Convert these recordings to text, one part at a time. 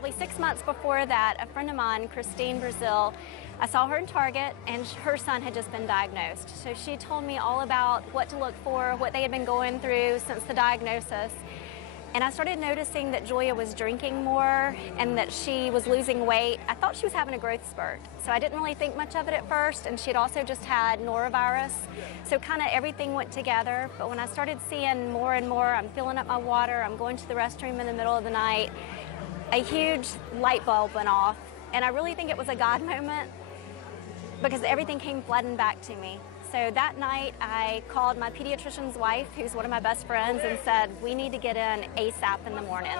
Probably 6 months before that, a friend of mine, Christine Brazil, I saw her in Target and her son had just been diagnosed. So she told me all about what to look for, what they had been going through since the diagnosis. And I started noticing that Julia was drinking more and that she was losing weight. I thought she was having a growth spurt. So I didn't really think much of it at first, and she had also just had norovirus. So kind of everything went together. But when I started seeing more and more, I'm filling up my water, I'm going to the restroom in the middle of the night, a huge light bulb went off. And I really think it was a God moment because everything came flooding back to me. So that night, I called my pediatrician's wife, who's one of my best friends, and said, we need to get in ASAP in the morning.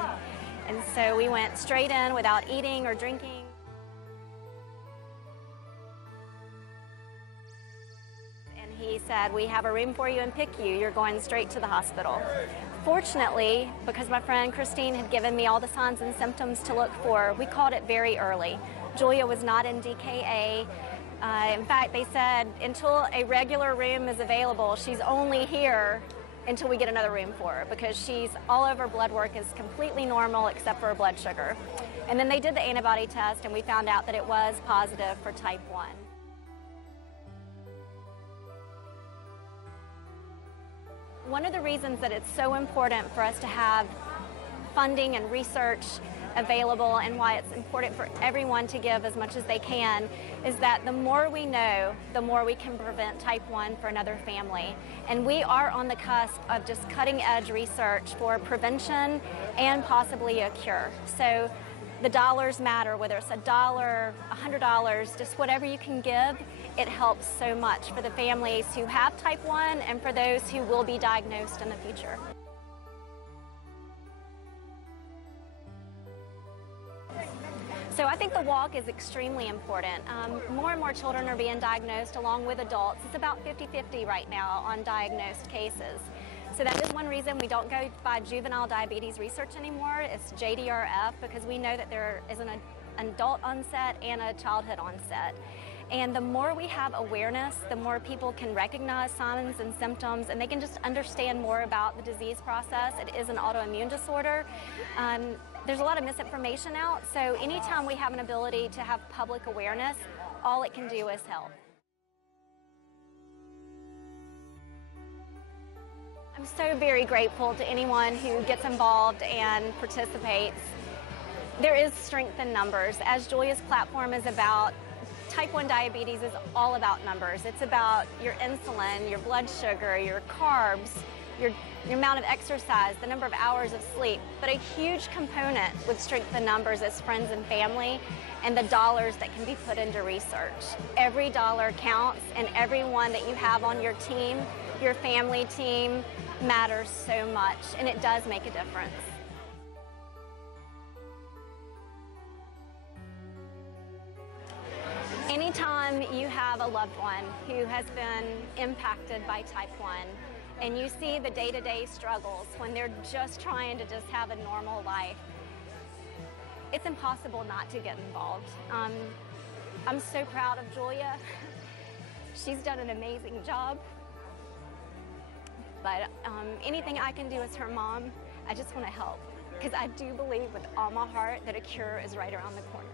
And so we went straight in without eating or drinking. And he said, we have a room for you in PICU. You're going straight to the hospital. Fortunately, because my friend Christine had given me all the signs and symptoms to look for, we caught it very early. Julia was not in DKA. In fact, they said until a regular room is available, she's only here until we get another room for her because all of her blood work is completely normal except for her blood sugar. And then they did the antibody test and we found out that it was positive for type 1. One of the reasons that it's so important for us to have funding and research available and why it's important for everyone to give as much as they can is that the more we know, the more we can prevent type 1 for another family. And we are on the cusp of just cutting edge research for prevention and possibly a cure. So the dollars matter, whether it's $1, $100, just whatever you can give, it helps so much for the families who have type 1 and for those who will be diagnosed in the future. So I think the walk is extremely important. More and more children are being diagnosed along with adults. It's about 50-50 right now on diagnosed cases. So that is one reason we don't go by juvenile diabetes research anymore. It's JDRF because we know that there is an adult onset and a childhood onset. And the more we have awareness, the more people can recognize signs and symptoms and they can just understand more about the disease process. It is an autoimmune disorder. There's a lot of misinformation out, so anytime we have an ability to have public awareness, all it can do is help. I'm so very grateful to anyone who gets involved and participates. There is strength in numbers. As Julia's platform is about, type 1 diabetes is all about numbers. It's about your insulin, your blood sugar, your carbs, your amount of exercise, the number of hours of sleep. But a huge component with strength in numbers is friends and family and the dollars that can be put into research. Every dollar counts and everyone that you have on your team, your family team, matters so much and it does make a difference. Anytime you have a loved one who has been impacted by type 1 and you see the day-to-day struggles when they're just trying to just have a normal life, it's impossible not to get involved. I'm so proud of Julia. She's done an amazing job. But anything I can do as her mom, I just want to help because I do believe with all my heart that a cure is right around the corner.